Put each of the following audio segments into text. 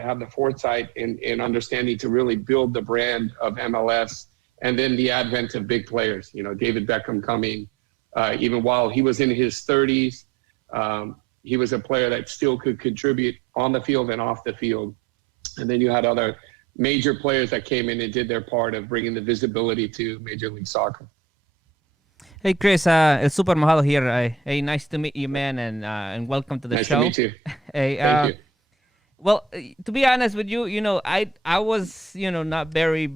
have the foresight and understanding to really build the brand of MLS. And then the advent of big players, David Beckham coming, even while he was in his 30s, he was a player that still could contribute on the field and off the field. And then you had other major players that came in and did their part of bringing the visibility to Major League Soccer. Hey, Chris, El Super Mojado here. Hey, nice to meet you, man, and welcome to the show. Nice to meet you. Hey, Thank you. Well, to be honest with you, I was, not very,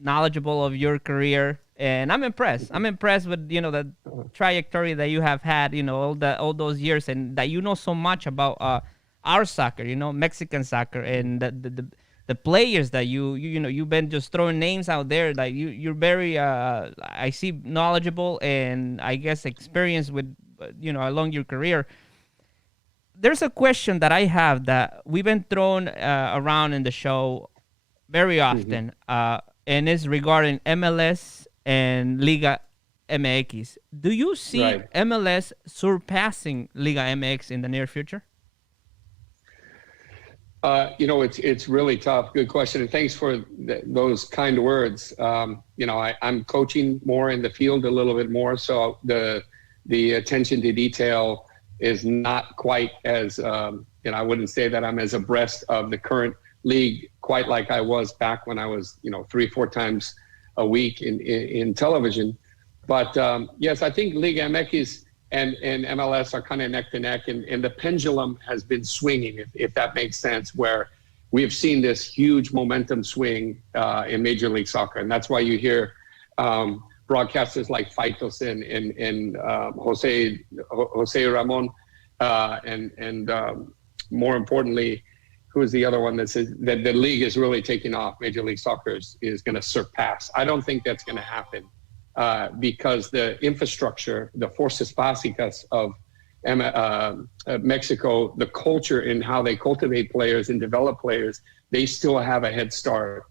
knowledgeable of your career, and I'm impressed. I'm impressed with, the trajectory that you have had, all those years, and that so much about our soccer, Mexican soccer, and the players that you've been just throwing names out there that you're very I see knowledgeable and I guess experienced with along your career. There's a question that I have that we've been thrown around in the show very often, and it's regarding MLS and Liga MX. Do you see MLS surpassing Liga MX in the near future? It's really tough. Good question. And thanks for those kind words. I'm coaching more in the field a little bit more. So the attention to detail is not quite as, I wouldn't say that I'm as abreast of the current league quite like I was back when I was, 3-4 times a week in television. But yes, I think Liga MX and MLS are kind of neck to neck, and the pendulum has been swinging, if that makes sense, where we've seen this huge momentum swing in Major League Soccer. And that's why you hear broadcasters like Faitos and Jose Ramon, and more importantly, who is the other one that says that the league is really taking off? Major League Soccer is going to surpass. I don't think that's going to happen. Because the infrastructure, the forces básicas of Mexico, the culture in how they cultivate players and develop players, they still have a head start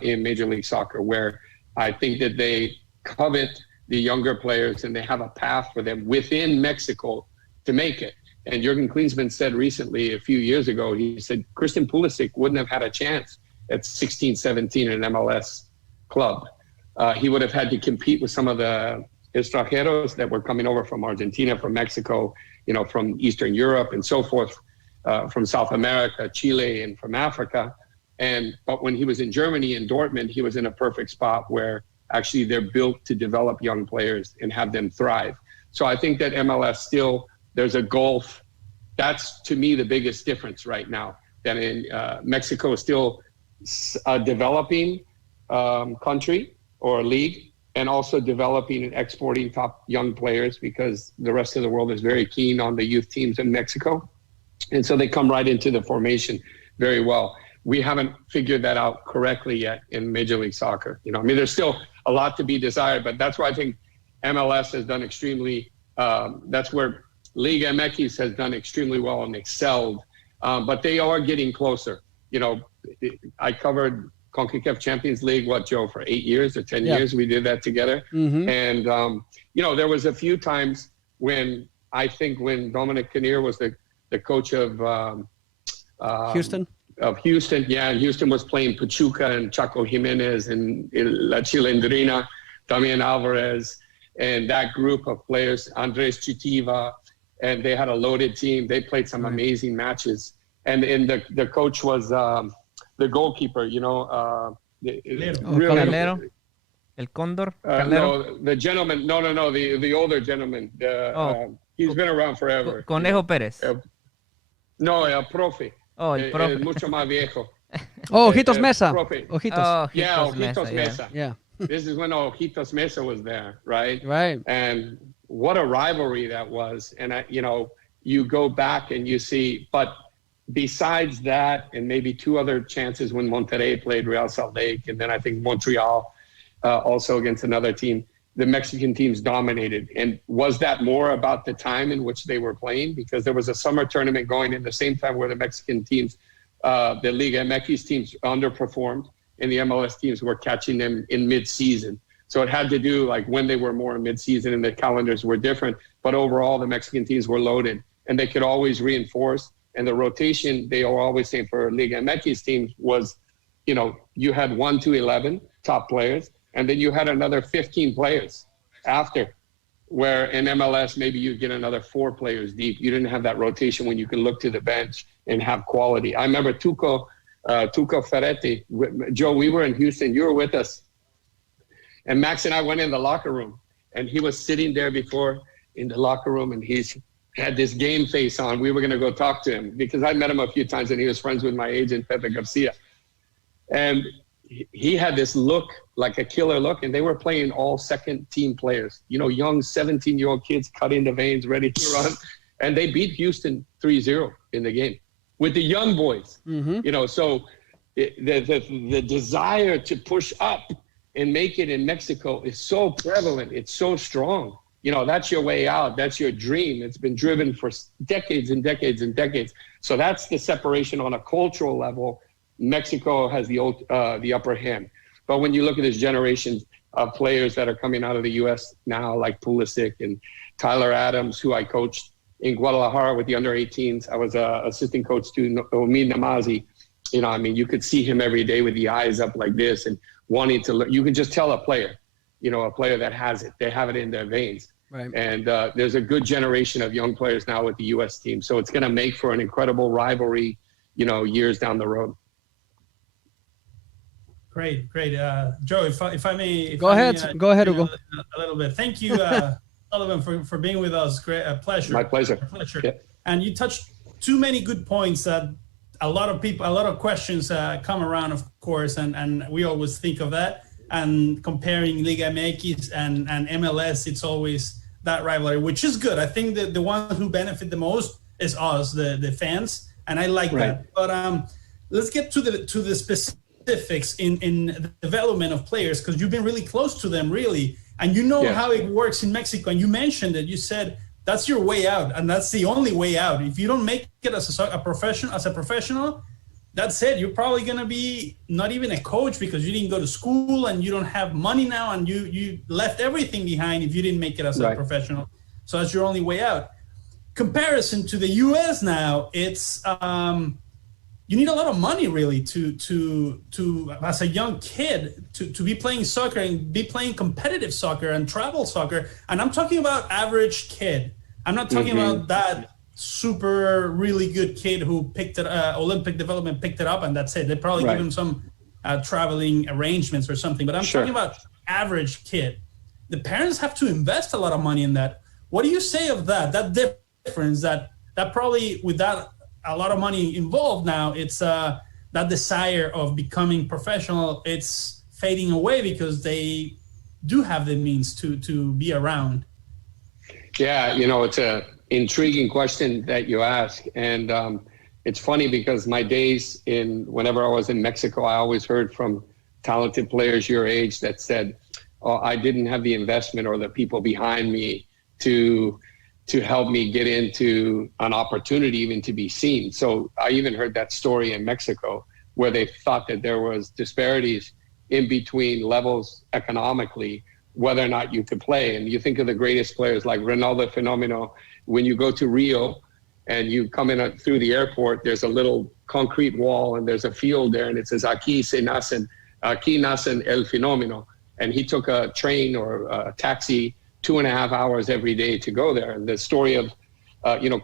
in Major League Soccer, where I think that they covet the younger players and they have a path for them within Mexico to make it. And Jurgen Klinsmann said recently, a few years ago, he said Christian Pulisic wouldn't have had a chance at 16, 17 in an MLS club. He would have had to compete with some of the Mextranjeros that were coming over from Argentina, from Mexico, from Eastern Europe and so forth, from South America, Chile, and from Africa. But when he was in Germany, in Dortmund, he was in a perfect spot where actually they're built to develop young players and have them thrive. So I think that MLS still, there's a gulf. That's, to me, the biggest difference right now, that in Mexico is still a developing country or league, and also developing and exporting top young players, because the rest of the world is very keen on the youth teams in Mexico. And so they come right into the formation very well. We haven't figured that out correctly yet in Major League Soccer. There's still a lot to be desired, but that's why I think MLS has done extremely, that's where Liga MX has done extremely well and excelled. But they are getting closer. I covered CONCACAF Champions League, Joe, for 8 years or 10 years, we did that together. And, there was a few times when Dominic Kinnear was the coach of Houston. And Houston was playing Pachuca and Chaco Jimenez and La Chilindrina, Damian Alvarez, and that group of players, Andres Chitiva, and they had a loaded team. They played some amazing matches. And the coach was the goalkeeper, Calero. El Condor? No, the gentleman. No, the older gentleman. He's been around forever. Conejo Pérez. No, el profe. Oh, el profe. Mucho más viejo. Ojitos Mesa. Ojitos. Ojitos Mesa. Yeah. This is when Ojitos Mesa was there, right? Right. And what a rivalry that was. And, you go back and you see, but besides that, and maybe two other chances when Monterrey played Real Salt Lake, and then I think Montreal also against another team, the Mexican teams dominated. And was that more about the time in which they were playing? Because there was a summer tournament going in the same time where the Mexican teams, the Liga MX teams underperformed, and the MLS teams were catching them in mid-season. So it had to do like when they were more in mid-season and the calendars were different. But overall, the Mexican teams were loaded, and they could always reinforce And the rotation, they are always saying for Liga MX teams was, you had 1 to 11 top players, and then you had another 15 players after, where in MLS, maybe you get another 4 players deep. You didn't have that rotation when you can look to the bench and have quality. I remember Tuco Ferretti. Joe, we were in Houston. You were with us. And Max and I went in the locker room, and he was sitting there before in the locker room, and he's had this game face on. We were going to go talk to him because I met him a few times, and he was friends with my agent, Pepe Garcia. And he had this look, like a killer look, and they were playing all second-team players, young 17-year-old kids cut in the veins, ready to run. And they beat Houston 3-0 in the game with the young boys. Mm-hmm. So the desire to push up and make it in Mexico is so prevalent. It's so strong. That's your way out. That's your dream. It's been driven for decades and decades and decades. So that's the separation on a cultural level. Mexico has the upper hand. But when you look at this generation of players that are coming out of the U.S. now, like Pulisic and Tyler Adams, who I coached in Guadalajara with the under-18s. I was assistant coach to Omi Namazi. You could see him every day with the eyes up like this and wanting to learn. You could just tell a player that has it. They have it in their veins. Right. And there's a good generation of young players now with the U.S. team. So it's going to make for an incredible rivalry, years down the road. Great. Joe, if I may... Go ahead, Hugo. A little bit. Thank you, Sullivan, for being with us. Great, a pleasure. My pleasure. Yeah. And you touched too many good points that a lot of questions come around, of course, and we always think of that. And comparing Liga MX and MLS, it's always that rivalry, which is good. I think that the ones who benefit the most is us, the fans, and I like that. But let's get to the specifics in the development of players, because you've been really close to them, really, and how it works in Mexico. And you mentioned it. You said that's your way out, and that's the only way out. If you don't make it as a professional, that's it. You're probably going to be not even a coach because you didn't go to school and you don't have money now, and you left everything behind if you didn't make it as a professional. So that's your only way out. Comparison to the U.S. now, it's you need a lot of money really to as a young kid to be playing soccer and be playing competitive soccer and travel soccer. And I'm talking about average kid. I'm not talking about that super really good kid who picked it Olympic development picked it up and that's it. They probably give him some traveling arrangements or something, but I'm talking about average kid. The parents have to invest a lot of money in that. What do you say of that difference that probably with that a lot of money involved now, it's that desire of becoming professional, it's fading away because they do have the means to be around? Yeah, it's a intriguing question that you ask, and it's funny because my days whenever I was in Mexico, I always heard from talented players your age that said, "Oh, I didn't have the investment or the people behind me to help me get into an opportunity even to be seen." So I even heard that story in Mexico where they thought that there was disparities in between levels economically, whether or not you could play. And you think of the greatest players like Ronaldo Fenomeno. When you go to Rio and you come in through the airport, there's a little concrete wall and there's a field there and it says, aquí nacen el Fenomeno. And he took a train or a taxi 2.5 hours every day to go there. And the story of,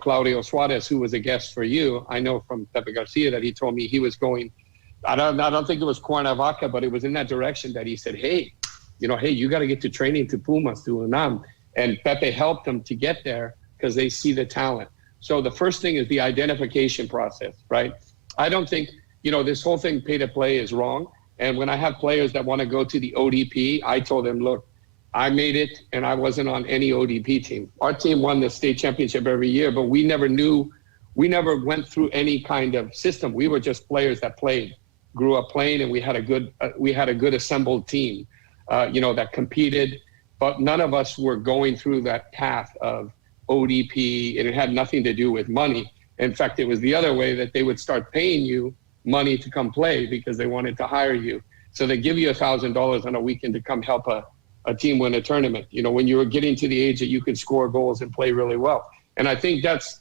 Claudio Suarez, who was a guest for you, I know from Pepe Garcia that he told me he was going, I don't think it was Cuernavaca, but it was in that direction that he said, hey, you got to get to training to Pumas, to UNAM. And Pepe helped them to get there because they see the talent. So the first thing is the identification process, right? I don't think, this whole thing pay to play is wrong. And when I have players that want to go to the ODP, I told them, look, I made it and I wasn't on any ODP team. Our team won the state championship every year, but we never went through any kind of system. We were just players that grew up playing, and we had a good assembled team, that competed, but none of us were going through that path of ODP, and it had nothing to do with money. In fact, it was the other way, that they would start paying you money to come play because they wanted to hire you. So they give you $1,000 on a weekend to come help a team win a tournament, when you were getting to the age that you could score goals and play really well. And I think that's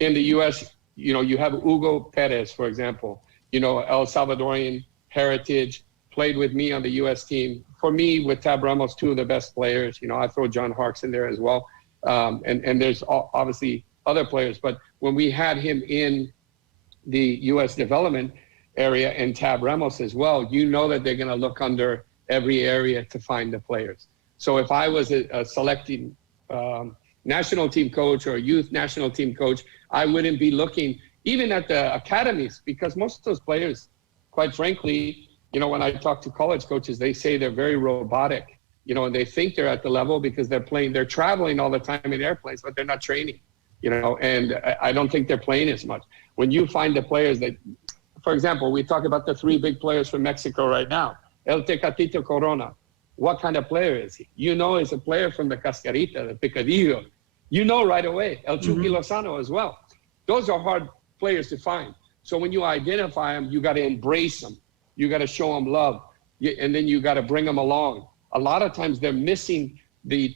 in the U.S., you have Hugo Perez, for example, El Salvadorian heritage, played with me on the U.S. team. For me, with Tab Ramos, two of the best players. I throw John Harkes in there as well. And there's obviously other players. But when we had him in the U.S. development area and Tab Ramos as well, that they're going to look under every area to find the players. So if I was a selecting national team coach or a youth national team coach, I wouldn't be looking even at the academies, because most of those players, quite frankly, when I talk to college coaches, they say they're very robotic, and they think they're at the level because they're traveling all the time in airplanes, but they're not training, and I don't think they're playing as much. When you find the players that, for example, we talk about the three big players from Mexico right now, El Tecatito Corona. What kind of player is he? He's a player from the Cascarita, the Picadillo. Right away. El Chucky Lozano as well. Those are hard players to find. So when you identify them, you got to embrace them. You got to show them love. And then you got to bring them along. A lot of times they're missing the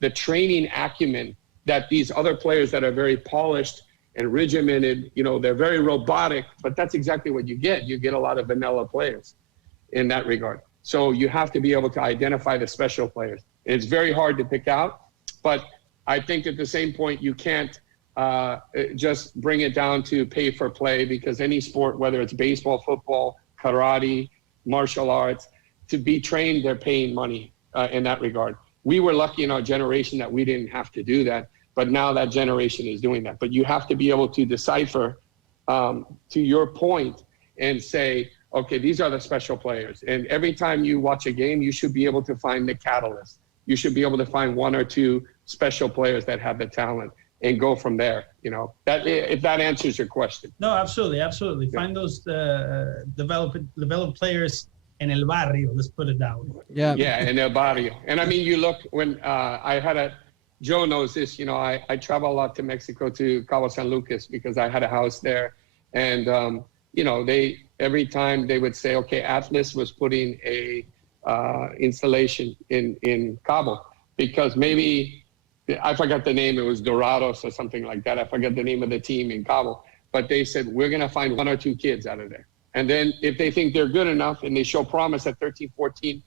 the training acumen that these other players that are very polished and regimented, they're very robotic, but that's exactly what you get. You get a lot of vanilla players in that regard. So you have to be able to identify the special players. It's very hard to pick out, but I think at the same point, you can't just bring it down to pay for play, because any sport, whether it's baseball, football, karate, martial arts, to be trained, they're paying money in that regard. We were lucky in our generation that we didn't have to do that, but now that generation is doing that. But you have to be able to decipher, to your point, and say, okay, these are the special players. And every time you watch a game, you should be able to find the catalyst. You should be able to find one or two special players that have the talent and go from there. That, if that answers your question. No, absolutely. Yeah. Find those developed players in el barrio, let's put it that way. Yeah, in el barrio. And I mean, you look, when Joe knows this, I travel a lot to Mexico, to Cabo San Lucas, because I had a house there. And, every time they would say, okay, Atlas was putting a installation in Cabo, because maybe, I forgot the name, it was Dorados or something like that. I forgot the name of the team in Cabo, but they said, we're going to find one or two kids out of there. And then if they think they're good enough and they show promise at 13, 14,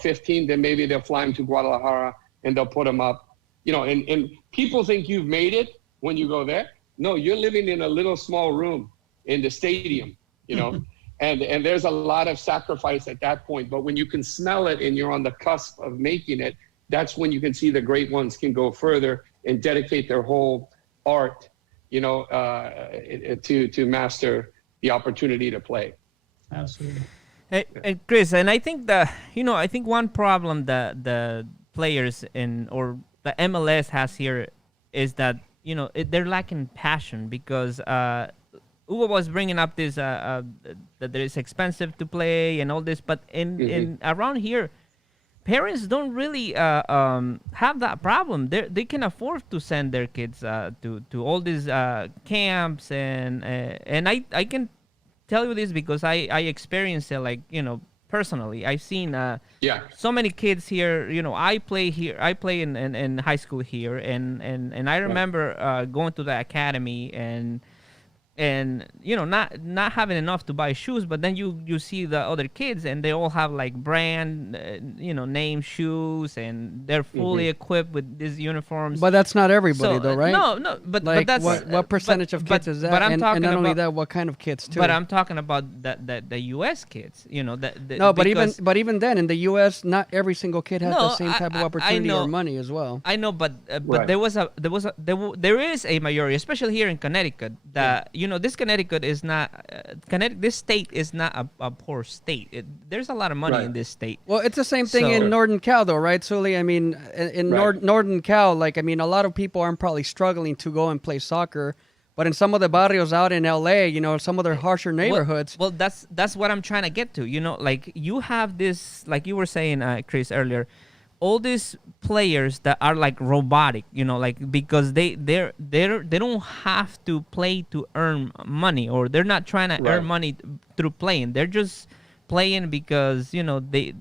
15, then maybe they'll fly them to Guadalajara and they'll put them up, and people think you've made it when you go there. No, you're living in a little small room in the stadium, and there's a lot of sacrifice at that point. But when you can smell it and you're on the cusp of making it, that's when you can see the great ones can go further and dedicate their whole art, to master the opportunity to play. Absolutely. Hey, Chris, and I think I think one problem that the players or the MLS has here is that, they're lacking passion, because Hugo was bringing up this that it's expensive to play and all this, but in around here, parents don't really have that problem. They can afford to send their kids to all these camps, and I can tell you this because I experienced it, personally. I've seen so many kids here. I play here. I play in high school here, and I remember going to the academy and not having enough to buy shoes, but then you see the other kids and they all have brand name shoes, and they're fully equipped with these uniforms. But that's not everybody, though, right? No, but that's what percentage of kids is that? But I'm talking and not about, only that, what kind of kids too? But I'm talking about the U.S. kids, but even then in the U.S., not every single kid has the same type of opportunity or money as well. I know, but there is a majority, especially here in Connecticut, that this Connecticut is not this state is not a poor state. There's a lot of money in this state. Well, it's the same thing in Northern Cal, though, right, Sully? I mean, in Northern Cal, a lot of people aren't probably struggling to go and play soccer, but in some of the barrios out in LA, some of their harsher neighborhoods. Well, that's what I'm trying to get to. You have this, like you were saying, Chris, earlier, all these players that are robotic, because they don't have to play to earn money, or they're not trying to earn money through playing. They're just playing because they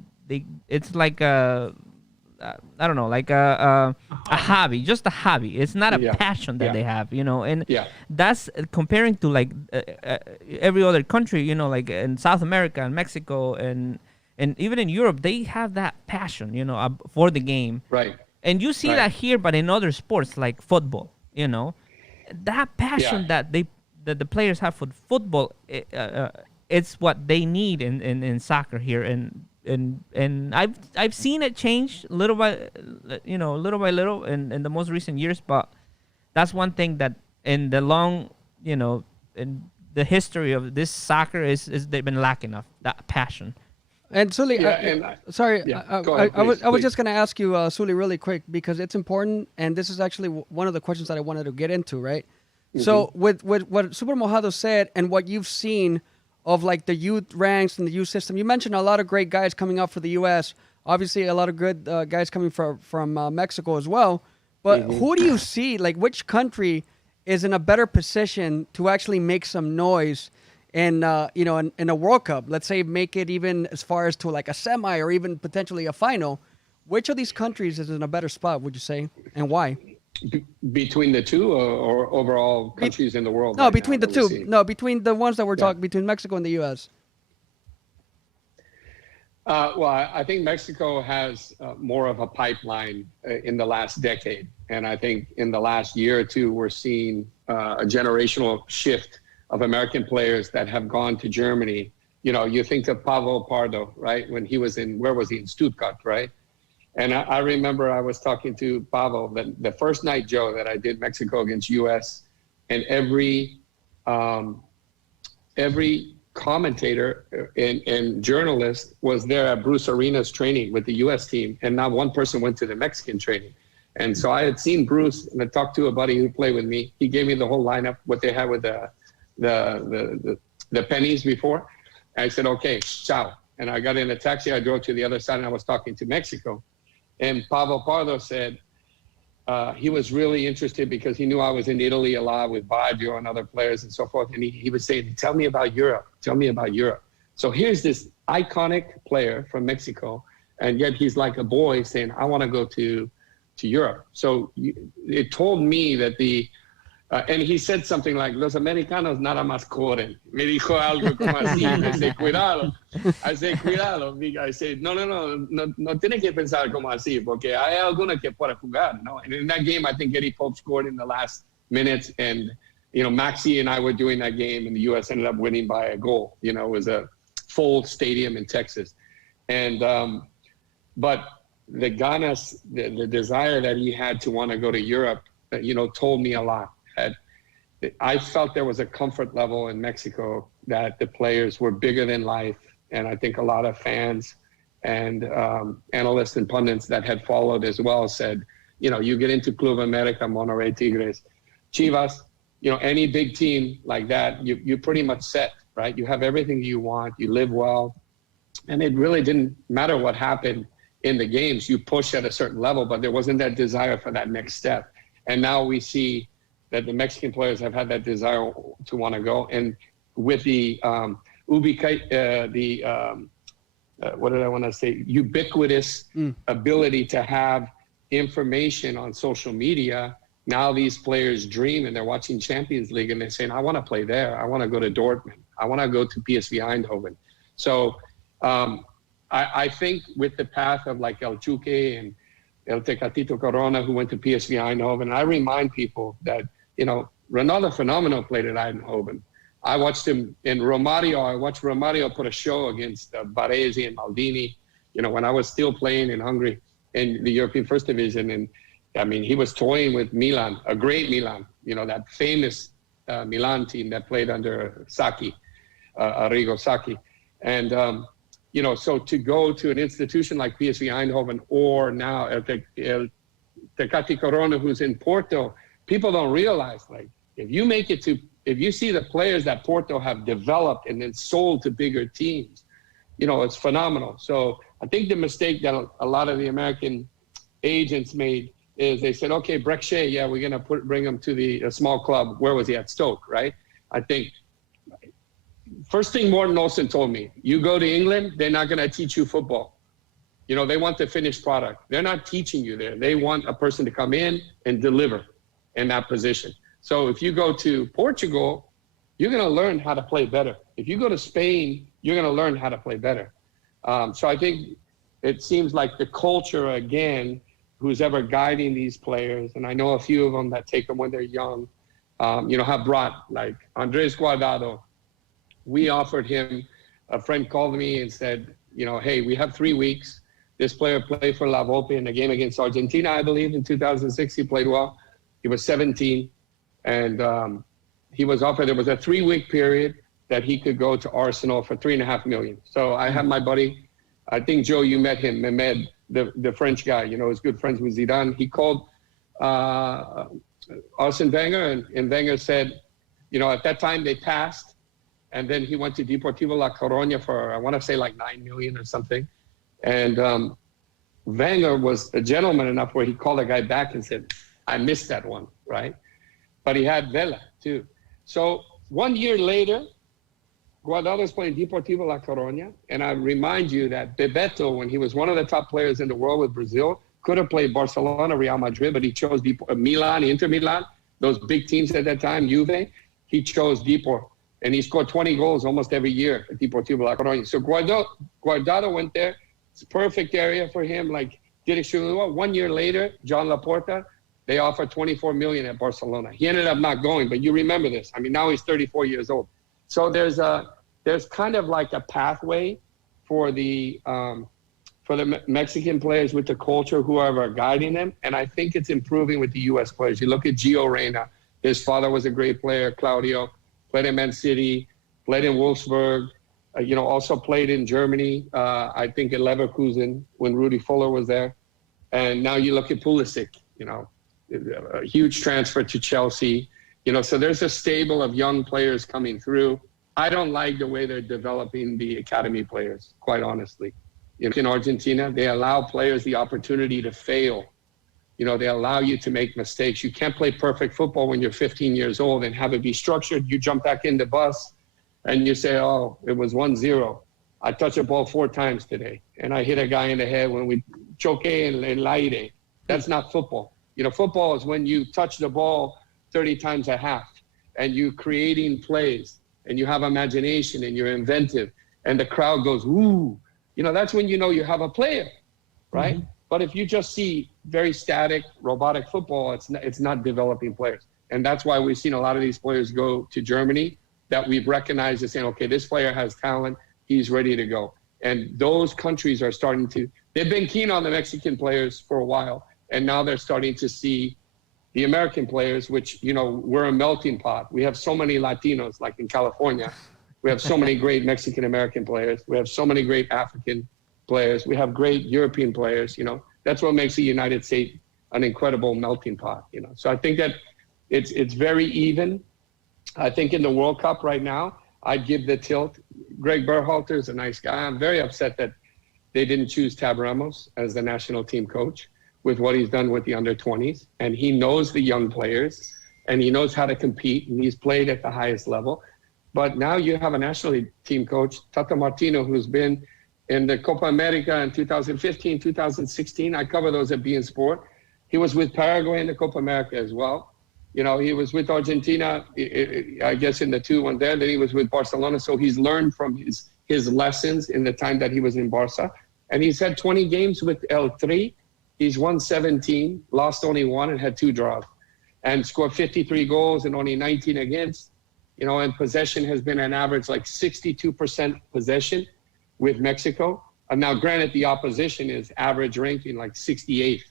it's like a I don't know, like a hobby, just a hobby. It's not a passion that they have, and that's comparing to like every other country, like in South America and Mexico and even in Europe, they have that passion, for the game. Right. And you see that here, but in other sports like football, that passion that the players have for football, it's what they need in soccer here, and I've seen it change little by little in the most recent years, but that's one thing that in the long, in the history of this soccer is they've been lacking of that passion. And Sully, I was just going to ask you, Sully, really quick, because it's important, and this is actually one of the questions that I wanted to get into, right? Mm-hmm. So with what Super Mojado said and what you've seen of like the youth ranks and the youth system, you mentioned a lot of great guys coming up for the U.S., obviously a lot of good guys coming from Mexico as well, but who do you see, like which country is in a better position to actually make some noise in a World Cup, let's say make it even as far as to like a semi or even potentially a final? Which of these countries is in a better spot, would you say, and why? Between the two or overall countries in the world? No, between the two. No, between the ones that we're talking, between Mexico and the U.S. Well, I think Mexico has more of a pipeline in the last decade. And I think in the last year or two, we're seeing a generational shift of American players that have gone to Germany. You think of Pablo Pardo, right? When he was in Stuttgart, right? And I remember I was talking to Pablo the first night, Joe, that I did Mexico against U.S. and every commentator and journalist was there at Bruce Arena's training with the U.S. team, and not one person went to the Mexican training. And so I had seen Bruce, and I talked to a buddy who played with me. He gave me the whole lineup, what they had with the pennies before. And I said, okay, ciao. And I got in a taxi. I drove to the other side, and I was talking to Mexico. And Pablo Pardo said he was really interested because he knew I was in Italy a lot with Baggio and other players and so forth. And he was saying, tell me about Europe. Tell me about Europe. So here's this iconic player from Mexico, and yet he's like a boy saying, I want to go to Europe. So it told me that and he said something like, los americanos nada más corren. Me dijo algo como así. I said, cuidado. I said, no tiene que pensar como así, porque hay alguna que puede jugar, ¿no? And in that game, I think Eddie Pope scored in the last minutes, and, Maxi and I were doing that game, and the U.S. ended up winning by a goal. It was a full stadium in Texas. And, but the ganas, the desire that he had to want to go to Europe, told me a lot. I felt there was a comfort level in Mexico that the players were bigger than life. And I think a lot of fans and analysts and pundits that had followed as well said, you get into Club America, Monterrey Tigres, Chivas, any big team like that, you pretty much set, right? You have everything you want, you live well. And it really didn't matter what happened in the games. You push at a certain level, but there wasn't that desire for that next step. And now we see that the Mexican players have had that desire to want to go. And with the ubiquitous ability to have information on social media, now these players dream, and they're watching Champions League and they're saying, I want to play there. I want to go to Dortmund. I want to go to PSV Eindhoven. So I think with the path of like El Chucky and El Tecatito Corona, who went to PSV Eindhoven, I remind people that, Ronaldo Fenomeno played at Eindhoven. I watched him in Romario. I watched Romario put a show against Baresi and Maldini, when I was still playing in Hungary in the European First Division. And I mean, he was toying with Milan, a great Milan, that famous Milan team that played under Sacchi, Arrigo Sacchi. And, so to go to an institution like PSV Eindhoven, or now El Tecatito Corona, who's in Porto, people don't realize, like, if you see the players that Porto have developed and then sold to bigger teams, it's phenomenal. So I think the mistake that a lot of the American agents made is they said, okay, Breck Shea, we're going to bring him to a small club. Where was he? At Stoke, right? I think first thing Morten Olsen told me, you go to England, they're not going to teach you football. They want the finished product. They're not teaching you there. They want a person to come in and deliver in that position. So if you go to Portugal, you're going to learn how to play better. If you go to Spain, you're going to learn how to play better. So I think it seems like the culture, again, who's ever guiding these players, and I know a few of them that take them when they're young, have brought, like Andres Guardado. We offered him, a friend called me and said, hey, we have 3 weeks. This player played for La Volpe in a game against Argentina, I believe, in 2006. He played well. He was 17, and he was offered, there was a 3-week period that he could go to Arsenal for $3.5 million. So I have my buddy, I think, Joe, you met him, Mehmed, the French guy, he's good friends with Zidane. He called Arsene Wenger, and Wenger said, at that time they passed, and then he went to Deportivo La Coruña for, I want to say, like $9 million or something. And Wenger was a gentleman enough where he called the guy back and said, I missed that one, right? But he had Vela too. So 1 year later, Guardado's playing Deportivo La Coruña, and I remind you that Bebeto, when he was one of the top players in the world with Brazil, could have played Barcelona, Real Madrid, but he chose Milan, Inter Milan, those big teams at that time, Juve. He chose Depor, and he scored 20 goals almost every year at Deportivo La Coruña. So Guardado went there. It's a perfect area for him, did extremely well. 1 year later, John Laporta, they offered $24 million at Barcelona. He ended up not going, but you remember this. I mean, now he's 34 years old. So there's kind of like a pathway for the Mexican players with the culture, whoever are guiding them. And I think it's improving with the U.S. players. You look at Gio Reyna. His father was a great player, Claudio, played in Man City, played in Wolfsburg, also played in Germany, I think at Leverkusen when Rudy Fuller was there. And now you look at Pulisic, a huge transfer to Chelsea. So there's a stable of young players coming through. I don't like the way they're developing the academy players, quite honestly. In Argentina, they allow players the opportunity to fail. They allow you to make mistakes. You can't play perfect football when you're 15 years old and have it be structured. You jump back in the bus and you say, oh, it was 1-0. I touched a ball 4 times today, and I hit a guy in the head when we choque en el aire. That's not football. Football is when you touch the ball 30 times a half and you're creating plays and you have imagination and you're inventive and the crowd goes, ooh, that's when you have a player, right? Mm-hmm. But if you just see very static, robotic football, it's not developing players. And that's why we've seen a lot of these players go to Germany that we've recognized as saying, okay, this player has talent, he's ready to go. And those countries are starting to, they've been keen on the Mexican players for a while, and now they're starting to see the American players, which, we're a melting pot. We have so many Latinos, like in California. We have so many great Mexican-American players. We have so many great African players. We have great European players, That's what makes the United States an incredible melting pot, So I think that it's very even. I think in the World Cup right now, I'd give the tilt. Greg Berhalter is a nice guy. I'm very upset that they didn't choose Tab Ramos as the national team coach with what he's done with the under-20s. And he knows the young players, and he knows how to compete, and he's played at the highest level. But now you have a national team coach, Tata Martino, who's been in the Copa America in 2015, 2016. I cover those at beIN Sport. He was with Paraguay in the Copa America as well. He was with Argentina, I guess, in the 2-1 there. Then he was with Barcelona. So he's learned from his lessons in the time that he was in Barca. And he's had 20 games with El Tri. He's won 17, lost only 1, and had 2 draws. And scored 53 goals and only 19 against. And possession has been an average like 62% possession with Mexico. And now, granted, the opposition is average ranking like 68th,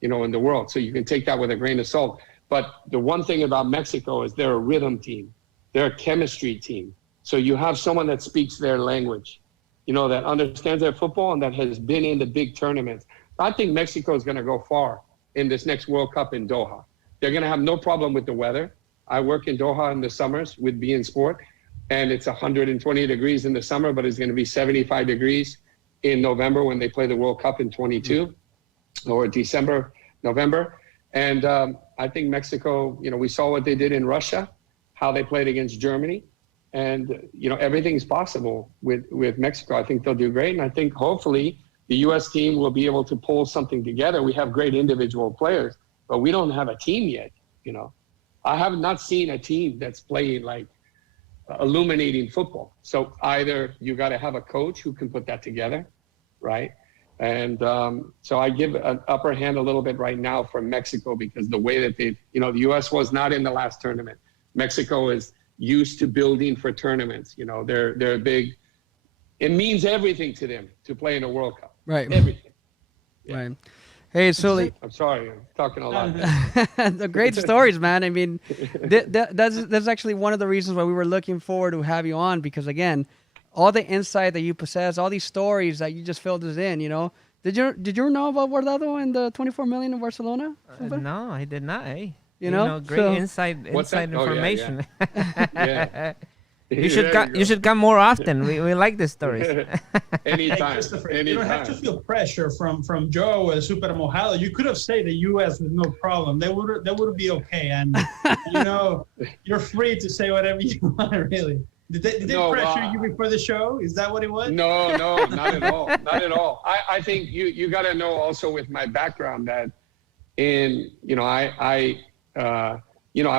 in the world. So you can take that with a grain of salt. But the one thing about Mexico is they're a rhythm team. They're a chemistry team. So you have someone that speaks their language, that understands their football and that has been in the big tournaments. I think Mexico is going to go far in this next World Cup in Doha. They're going to have no problem with the weather. I work in Doha in the summers with beIN Sport, and it's 120 degrees in the summer, but it's going to be 75 degrees in November when they play the World Cup in 22 or December, November. And I think Mexico, we saw what they did in Russia, how they played against Germany. And, everything's possible with Mexico. I think they'll do great. And I think hopefully the U.S. team will be able to pull something together. We have great individual players, but we don't have a team yet. You know, I have not seen a team that's playing like illuminating football. So either you got to have a coach who can put that together, right? And so I give an upper hand a little bit right now for Mexico, because the way that they, you know, the U.S. was not in the last tournament. Mexico is used to building for tournaments. You know, they're big. It means everything to them to play in a World Cup. Right. Everything. Yeah. Right. Hey, Sully. I'm sorry, I'm talking a lot. The great stories, man. I mean, that's actually one of the reasons why we were looking forward to have you on, because again, all the insight that you possess, all these stories that you just filled us in, you know. Did you know about Guardado and the 24 million in Barcelona? No, I did not. Hey, you know, great inside information. Yeah. You should come more often. We like these stories. Anytime. Anytime. You don't have to feel pressure from Joe or Super Mojado. You could have stayed the U.S. with no problem. They would be okay. And you know, you're free to say whatever you want. Really. Did they pressure you before the show? Is that what it was? No, not at all. Not at all. I think you got to know also with my background that I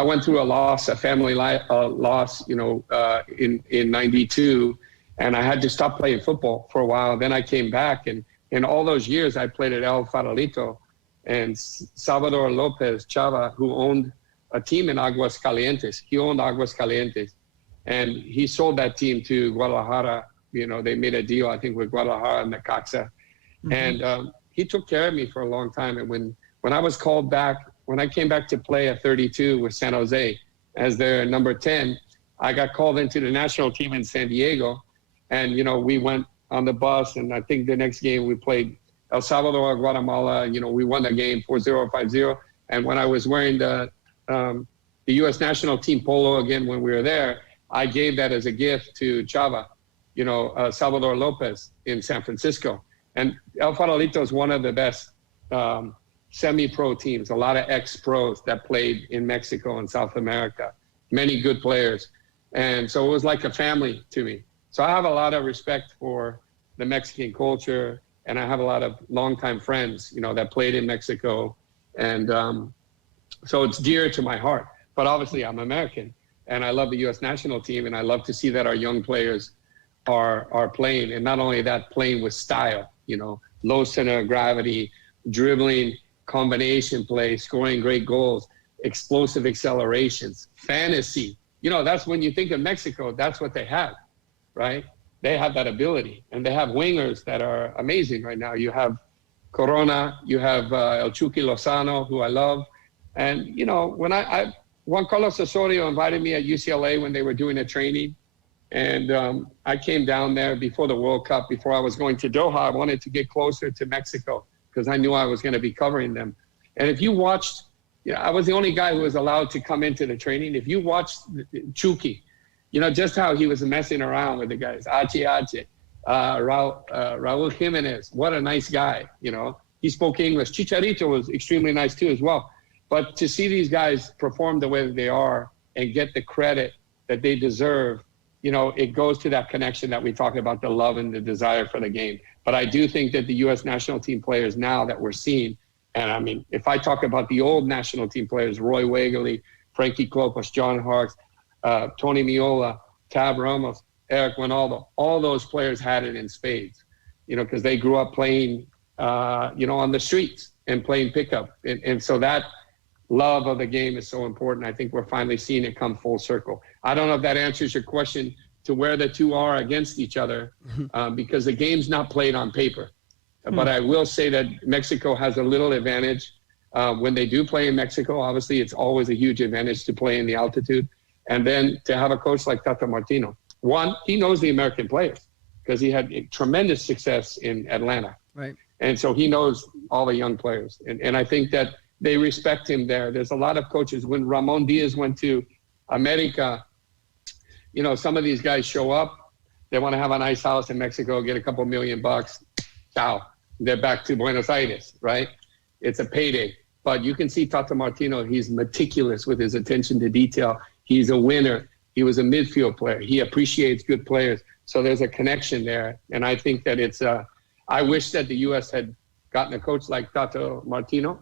went through a family loss, in 92, and I had to stop playing football for a while. Then I came back, and in all those years I played at El Farolito, and Salvador Lopez Chava, who owned a team in Aguascalientes. He owned Aguascalientes, and he sold that team to Guadalajara. You know, they made a deal, I think, with Guadalajara and Necaxa. Mm-hmm. And he took care of me for a long time. And when I was called back, when I came back to play at 32 with San Jose as their number 10, I got called into the national team in San Diego. And, you know, we went on the bus, and I think the next game we played El Salvador, Guatemala. You know, we won the game 4-0, 5-0. And when I was wearing the U.S. national team polo again when we were there, I gave that as a gift to Chava, Salvador Lopez in San Francisco. And El Farolito is one of the best semi-pro teams, a lot of ex-pros that played in Mexico and South America, many good players. And so it was like a family to me. So I have a lot of respect for the Mexican culture, and I have a lot of longtime friends, that played in Mexico. And so it's dear to my heart. But obviously I'm American, and I love the U.S. national team, and I love to see that our young players are playing. And not only that, playing with style, low center of gravity, dribbling, combination play, scoring great goals, explosive accelerations, fantasy. That's when you think of Mexico, that's what they have, right? They have that ability, and they have wingers that are amazing right now. You have Corona, you have El Chucky Lozano, who I love. And, when Juan Carlos Osorio invited me at UCLA when they were doing a training, and I came down there before the World Cup, before I was going to Doha. I wanted to get closer to Mexico because I knew I was going to be covering them. And if you watched, I was the only guy who was allowed to come into the training. If you watched Chucky, just how he was messing around with the guys, Raul Jimenez, what a nice guy, he spoke English. Chicharito was extremely nice too as well. But to see these guys perform the way that they are and get the credit that they deserve, it goes to that connection that we talk about, the love and the desire for the game. But I do think that the U.S. national team players now that we're seeing, and I mean, if I talk about the old national team players, Roy Wegerle, Frankie Klopas, John Harkes, Tony Miola, Tab Ramos, Eric Winaldo, all those players had it in spades, because they grew up playing, on the streets and playing pickup. And so that love of the game is so important. I think we're finally seeing it come full circle. I don't know if that answers your question to where the two are against each other, because the game's not played on paper. But I will say that Mexico has a little advantage. When they do play in Mexico, obviously it's always a huge advantage to play in the altitude. And then to have a coach like Tata Martino. One, he knows the American players because he had tremendous success in Atlanta. Right. And so he knows all the young players. And I think that they respect him there. There's a lot of coaches. When Ramon Diaz went to America, some of these guys show up, they want to have a nice house in Mexico, get a couple $1 million, ciao. They're back to Buenos Aires, right? It's a payday. But you can see Tata Martino, he's meticulous with his attention to detail. He's a winner. He was a midfield player. He appreciates good players. So there's a connection there. And I think that I wish that the U.S. had gotten a coach like Tato Martino.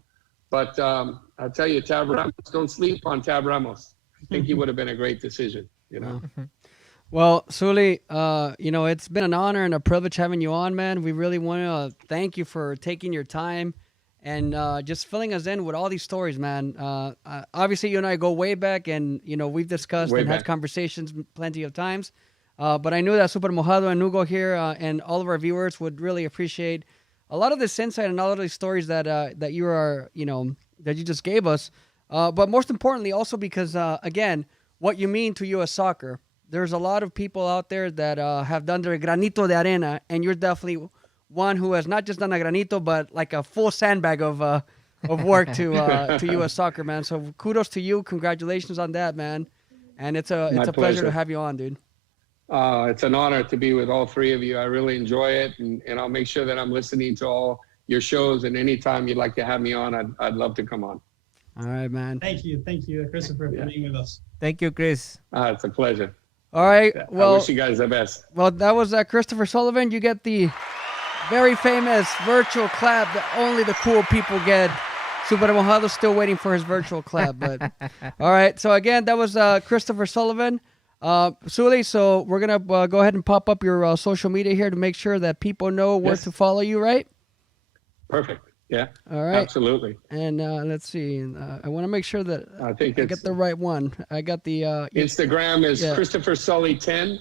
But I'll tell you, Tab Ramos, don't sleep on Tab Ramos. I think he would have been a great decision, you know. Well, Sully, it's been an honor and a privilege having you on, man. We really want to thank you for taking your time and just filling us in with all these stories, man. Obviously, you and I go way back, and, we've discussed and had conversations plenty of times. But I knew that Super Mojado and Hugo here and all of our viewers would really appreciate a lot of this insight and all of these stories that you are, that you just gave us. But most importantly, also because, again, what you mean to U.S. soccer. There's a lot of people out there that have done their granito de arena, and you're definitely one who has not just done a granito, but like a full sandbag of work to U.S. soccer, man. So kudos to you. Congratulations on that, man. And it's a pleasure to have you on, dude. It's an honor to be with all three of you. I really enjoy it, and I'll make sure that I'm listening to all your shows. And anytime you'd like to have me on, I'd love to come on. All right, man. Thank you, Christopher, for being with us. Thank you, Chris. It's a pleasure. All right. Well, I wish you guys the best. Well, that was Christopher Sullivan. You get the very famous virtual clap that only the cool people get. Super Mojado's still waiting for his virtual clap. But all right. So again, that was Christopher Sullivan. Sully, so we're gonna go ahead and pop up your social media here to make sure that people know where to follow you. Right? Perfect. Yeah. All right. Absolutely. And let's see. I want to make sure that I get the right one. I got the Instagram is Christopher Sully 10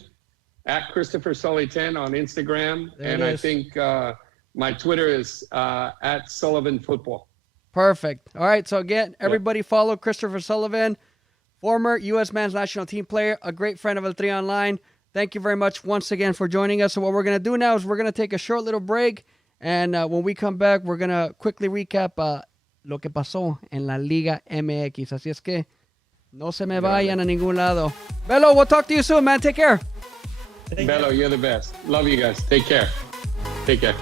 at Christopher Sully 10 on Instagram, and I think my Twitter is at Sullivan Football. Perfect. All right. So again, everybody follow Christopher Sullivan, former U.S. men's national team player, a great friend of El Tri Online. Thank you very much once again for joining us. So what we're gonna do now is we're gonna take a short little break. And when we come back, we're going to quickly recap lo que pasó en la Liga MX. Así es que no se me vayan a ningún lado. Bello, we'll talk to you soon, man. Take care. Bello, you're the best. Love you guys. Take care. Take care.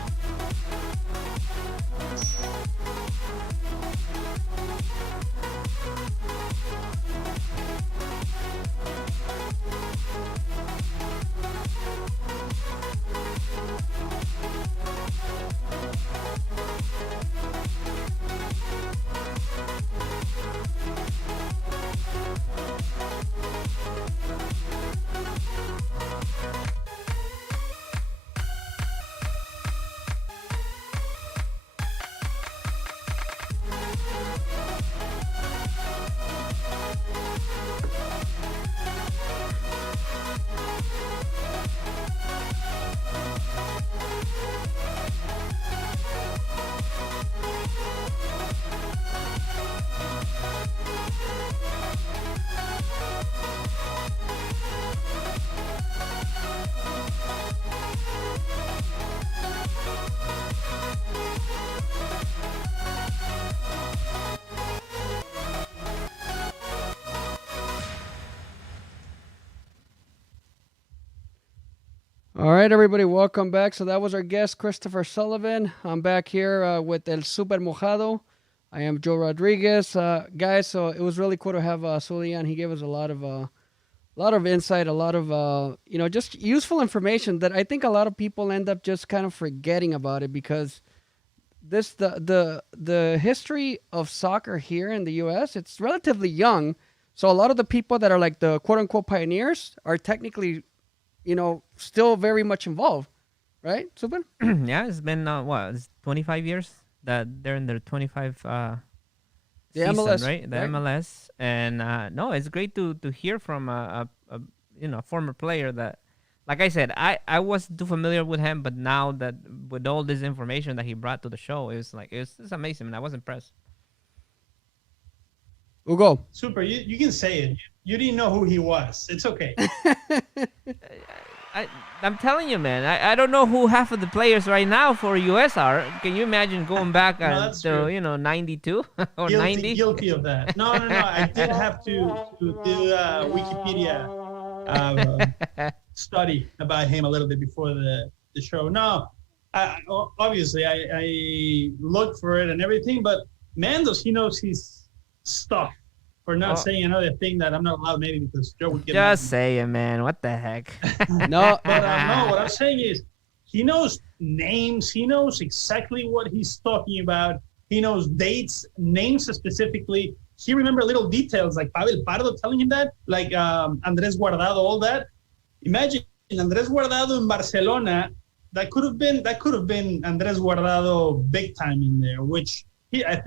All right, everybody, welcome back. So that was our guest, Christopher Sullivan. I'm back here with El Super Mojado. I am Joe Rodriguez. Guys, so it was really cool to have Sully on. He gave us a lot of insight, a lot of, just useful information that I think a lot of people end up just kind of forgetting about it because the history of soccer here in the U.S., it's relatively young. So a lot of the people that are like the quote-unquote pioneers are technically still very much involved, right, Super? Yeah, it's been, it's 25 years that they're in their 25 the season, MLS, right? The MLS. And, no, it's great to hear from a former player that, like I said, I wasn't too familiar with him, but now that with all this information that he brought to the show, it's amazing, and I was impressed. Hugo. Super, you can say it. You didn't know who he was. It's okay. I'm telling you, man. I don't know who half of the players right now for US are. Can you imagine going back to 92 or 90? Guilty of that. No. I did have to do a Wikipedia study about him a little bit before the show. No, obviously I looked for it and everything, but Mandos, he knows his stuff. For not saying another thing that I'm not allowed, maybe because Joe would get just say it, man. What the heck? No, but what I'm saying is he knows names. He knows exactly what he's talking about. He knows dates, names specifically. He remembers little details like Pavel Pardo telling him that, like Andrés Guardado, all that. Imagine Andrés Guardado in Barcelona. That could have been Andrés Guardado big time in there, which I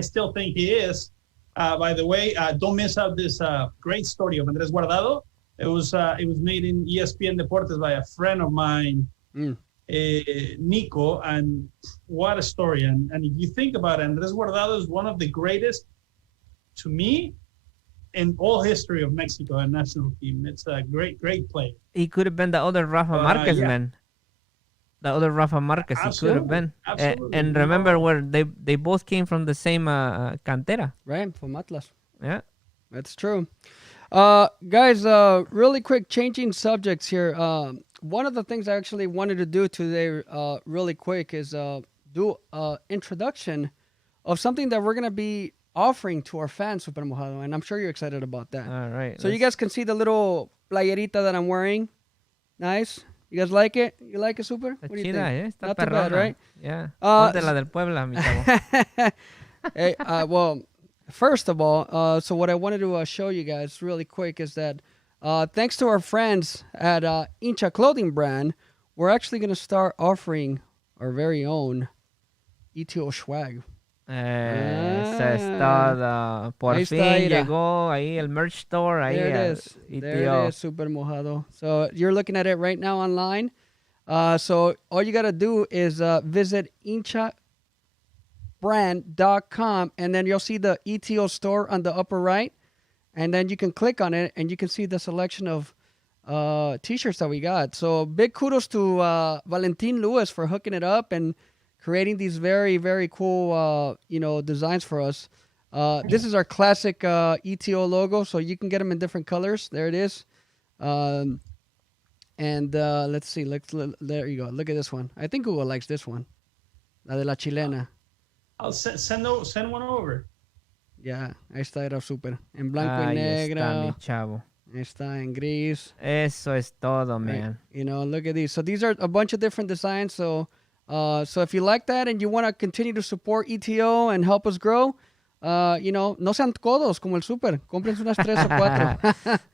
still think he is. By the way, don't miss out this great story of Andrés Guardado. It was made in ESPN Deportes by a friend of mine, Nico, and what a story. And if you think about it, Andrés Guardado is one of the greatest, to me, in all history of Mexico and national team. It's a great player. He could have been the other Rafa Marquez, man. The other Rafa Marquez, he could have been. And remember where they both came from the same cantera. Right, from Atlas. Yeah. That's true. Guys, really quick, changing subjects here. One of the things I actually wanted to do today really quick is do an introduction of something that we're going to be offering to our fans, Super Mojado, and I'm sure you're excited about that. All right. So you guys can see the little playerita that I'm wearing. Nice. You guys like it? You like it, Super? Está What do you chida, think? Está Not too bad, perrona. right? Yeah. Ponte la del Puebla, mi chavo. Hey, well, first of all, so what I wanted to show you guys really quick is that thanks to our friends at Hincha Clothing Brand, we're actually going to start offering our very own ETO swag. Eso es todo. Por Ahí fin está, mira. llegó ahí el merch store. Ahí There it al is. ETO. There it is, Super Mojado. So you're looking at it right now online. So all you got to do is visit hinchabrand.com, and then you'll see the ETO store on the upper right. And then you can click on it, and you can see the selection of T-shirts that we got. So big kudos to Valentin Lewis for hooking it up and creating these very, very cool, designs for us. This is our classic ETO logo, so you can get them in different colors. There it is. And let's see. There you go. Look at this one. I think Google likes this one. La de la chilena. I'll send one over. Ya, ahí está, era súper. En blanco y Ahí negro. está, mi chavo. Ahí está, en gris. Eso es todo, man. Right. Look at these. So these are a bunch of different designs. So if you like that and you want to continue to support ETO and help us grow, no sean codos como el súper. Cómprense unas 3 o 4.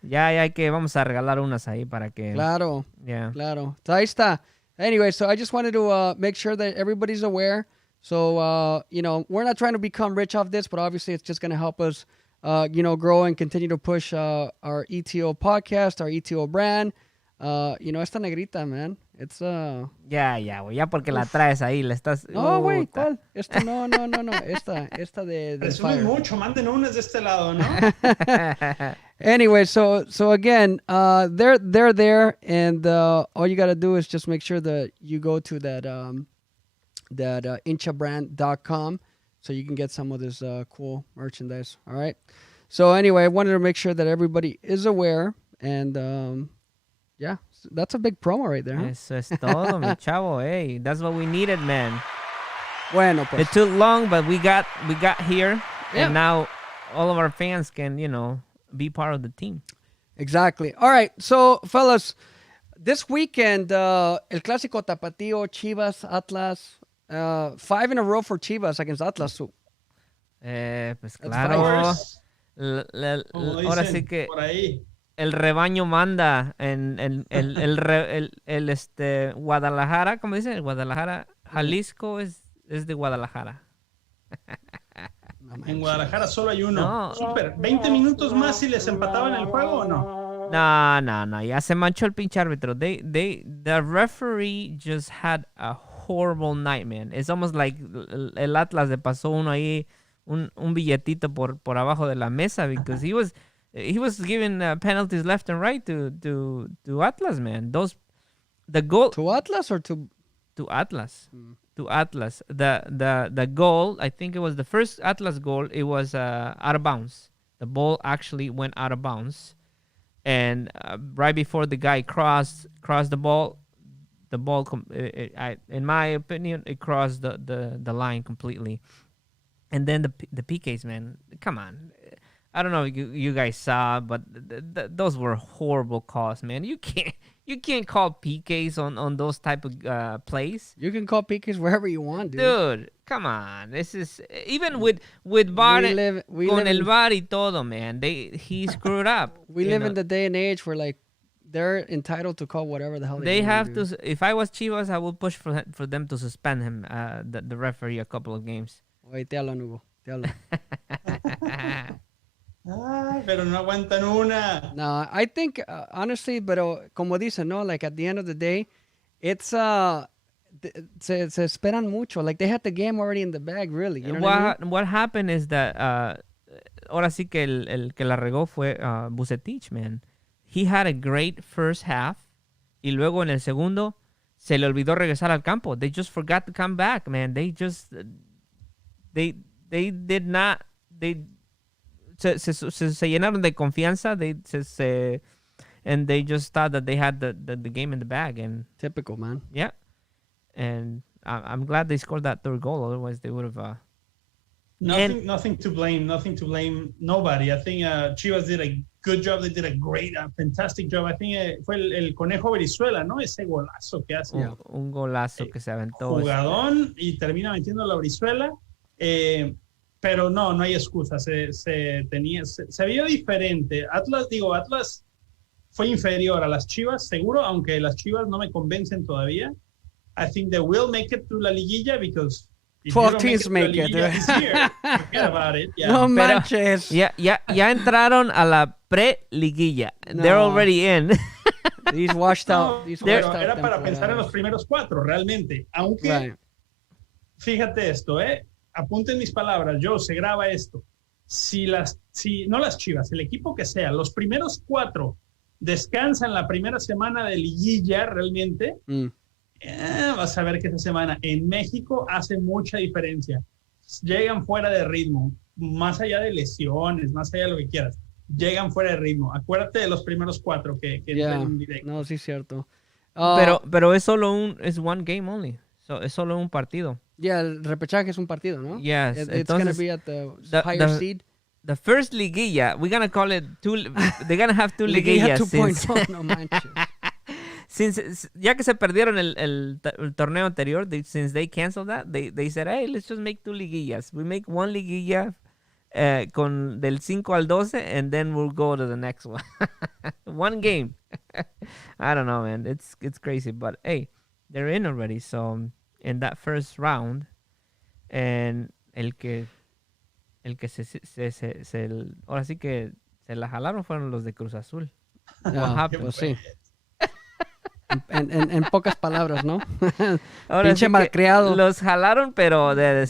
ya hay que, vamos a regalar unas ahí para que... Claro. Yeah. Claro. So ahí está. Anyway, so I just wanted to make sure that everybody's aware. So, we're not trying to become rich off this, but obviously it's just going to help us, grow and continue to push our ETO podcast, our ETO brand. Esta negrita, man. It's Ya, güey. Ya porque la traes ahí, le estás... No, güey, ¿cuál? Esta, no. Esta de Resumen mucho, manden unas de este lado, ¿no? Anyway, so again, they're there, and all you got to do is just make sure that you go to that hinchabrand.com so you can get some of this cool merchandise. All right. So anyway, I wanted to make sure that everybody is aware, and that's a big promo right there. Huh? Eso es todo, mi chavo. Hey, that's what we needed, man. Bueno, pues. It took long, but we got here, Yeah. and now all of our fans can, be part of the team. Exactly. All right. So, fellas, this weekend, El Clásico Tapatío, Chivas, Atlas, 5 in a row for Chivas against Atlas. Pues claro. Ahora sí que por ahí. el rebaño manda en el Guadalajara, ¿cómo dice? El Guadalajara, Jalisco es de Guadalajara. En Guadalajara solo hay uno. No. Super. 20 minutos más si les empataban el juego o no. No. Ya se manchó el pinche árbitro. The referee just had a horrible night, man. It's almost like el Atlas le pasó uno ahí, un billetito por abajo de la mesa, because he was giving penalties left and right to Atlas, man. The goal To Atlas or to Atlas. To Atlas. The goal, I think it was the first Atlas goal, it was out of bounds. The ball actually went out of bounds. And right before the guy crossed the ball, in my opinion, it crossed the line completely. And then the PKs, man, come on. I don't know if you guys saw, but those were horrible calls, man. You You can't call PKs on those type of plays. You can call PKs wherever you want, dude. Dude, come on. This is even with VAR con el VAR y todo, man. He screwed up. We live in the day and age where like they're entitled to call whatever the hell they have to. If I was Chivas, I would push for them to suspend him, the referee, a couple of games. Oye, te hablan, Hugo. Te hablan. Pero no aguantan una. No, I think honestly, pero como dicen, no, like at the end of the day, it's se esperan mucho. Like they had the game already in the bag, really. You know what I mean? What happened is that ahora sí que el que la regó fue Vucetich, man. He had a great first half y luego en el segundo se le olvidó regresar al campo. They just forgot to come back, man. They just they did not se llenaron de confianza. And they just thought that they had the game in the bag. And typical, man. Yeah. And I'm glad they scored that third goal. Otherwise, they would have. Nothing to blame. Nobody. I think Chivas did a good job. They did a great, fantastic job. I think fue el Conejo Brizuela, ¿no? Ese golazo que hace. Un golazo que se aventó. Jugadón y termina metiendo la Brizuela. Pero no hay excusa. Se vio diferente. Atlas fue inferior a las Chivas, seguro, aunque las Chivas no me convencen todavía. I think they will make it to la liguilla because 12 teams make it. Forget about it. Yeah. No manches. Ya entraron a la pre-liguilla. No. They're already in. These washed out. Era para pensar en los primeros 4, realmente. Aunque, fíjate esto, apunten mis palabras, se graba esto. No las Chivas, el equipo que sea, los primeros 4 descansan la primera semana de liguilla realmente, vas a ver que esa semana en México hace mucha diferencia. Llegan fuera de ritmo, más allá de lesiones, más allá de lo que quieras. Llegan fuera de ritmo. Acuérdate de los primeros 4 que en directo. No, sí es cierto. Pero es solo es one game only. So, es solo un partido. El repechaje es un partido, ¿no? Yes. It's going to be at the higher seed. The first liguilla, we're going to call it they're going to have 2 liguillas. 2.0, no manches. Ya que se perdieron el torneo anterior, since they canceled that, they said, hey, let's just make 2 liguillas. We make 1 liguilla con del 5 al 12, and then we'll go to the next one. One game. I don't know, man. It's crazy, but hey, they're in already. So in that first round, and el que ahora sí que se la jalaron fueron los de Cruz Azul. What happened? Pues sí. En pocas palabras, ¿no? Ahora Pinche sí malcriado. Los jalaron, pero de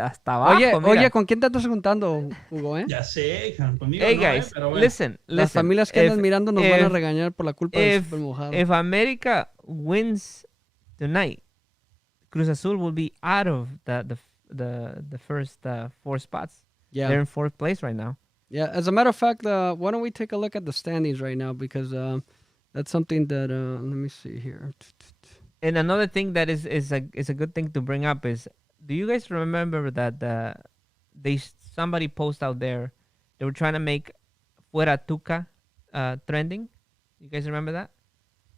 hasta abajo. Oye, ¿con quién te estás juntando, Hugo? Ya sé, conmigo hey, no, guys, pero bueno. listen. Las familias que andan mirando nos van a regañar por la culpa del Super Mojado. If America wins tonight, Cruz Azul will be out of the first 4 spots. Yeah. They're in 4th place right now. Yeah, as a matter of fact, why don't we take a look at the standings right now, because that's something that let me see here. And another thing that is a good thing to bring up is, do you guys remember that somebody post out there, they were trying to make Fuera Tuca trending? You guys remember that?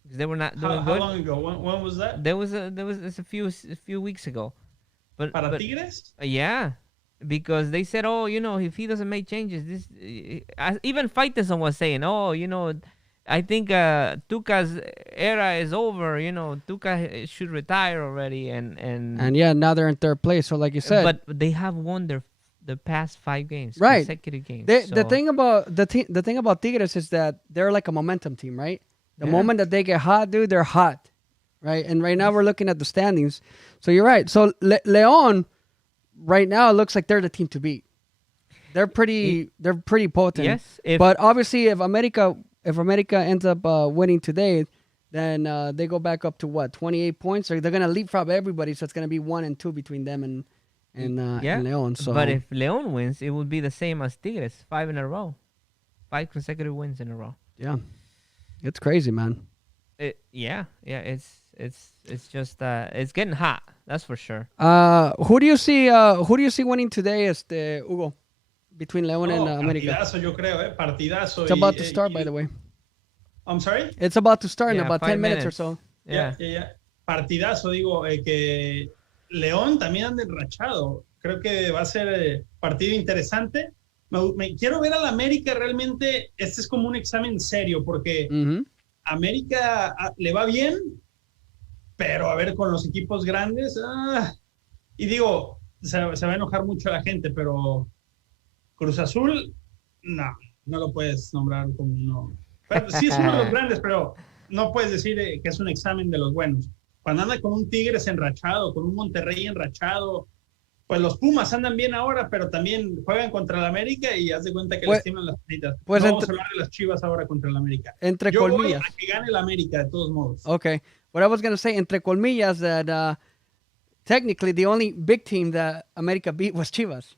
Because they were not doing good. How long ago? When was that? There was a few weeks ago. But Tigres? Yeah. Because they said, if he doesn't make changes, even Faitelson was saying, I think Tuca's era is over. Tuca should retire already, and yeah, now they're in 3rd place. So like you said, but they have won the past 5 games, right? Consecutive games. The thing about Tigres is that they're like a momentum team, right? The moment that they get hot, dude, they're hot, right? And right now we're looking at the standings. So you're right. So León, right now, it looks like they're the team to beat. They're pretty potent. Yes, but obviously, if America ends up winning today, then they go back up to what, 28 points? Or they're gonna leapfrog everybody, so it's gonna be 1 and 2 between them and León. So, but if León wins, it would be the same as Tigres, 5 in a row, 5 consecutive wins in a row. Yeah, it's crazy, man. It's just it's getting hot. That's for sure. Who do you see winning today, Hugo? Between León and América. Partidazo, yo creo, partidazo. It's about to start, by the way. I'm sorry? It's about to start in Yeah, about 5 10 minutes or minutes. so. Yeah. Partidazo, digo, que León también anda enrachado. Creo que va a ser partido interesante. Me quiero ver a la América realmente. Este es como un examen serio porque América le va bien, pero a ver con los equipos grandes. Y digo, se va a enojar mucho la gente, pero Cruz Azul, no lo puedes nombrar como uno. Pero sí es uno de los grandes, pero no puedes decir que es un examen de los buenos. Cuando anda con un Tigres enrachado, con un Monterrey enrachado, pues los Pumas andan bien ahora, pero también juegan contra el América y haz de cuenta que les tiemblan las manitas. Pues no vamos a hablar de las Chivas ahora contra el América. Entre Yo colmillas. voy a que gane el América, de todos modos. Okay. What I was going to say, entre colmillas, that technically the only big team that America beat was Chivas,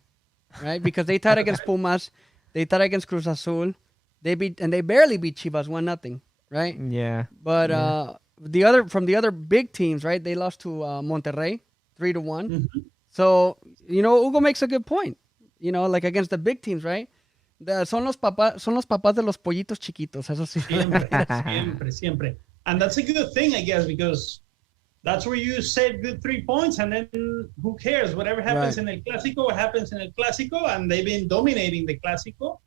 right? Because they tied against Pumas, they tied against Cruz Azul, they barely beat Chivas 1-0, right? Yeah. But the other big teams, right? They lost to Monterrey 3-1. So, Hugo makes a good point. Like against the big teams, right? Son los papás de los pollitos chiquitos, eso sí. Siempre. And that's a good thing, I guess, because that's where you save good 3 points, and then who cares? Whatever happens in El Clásico, happens in El Clásico, and they've been dominating the Clásico.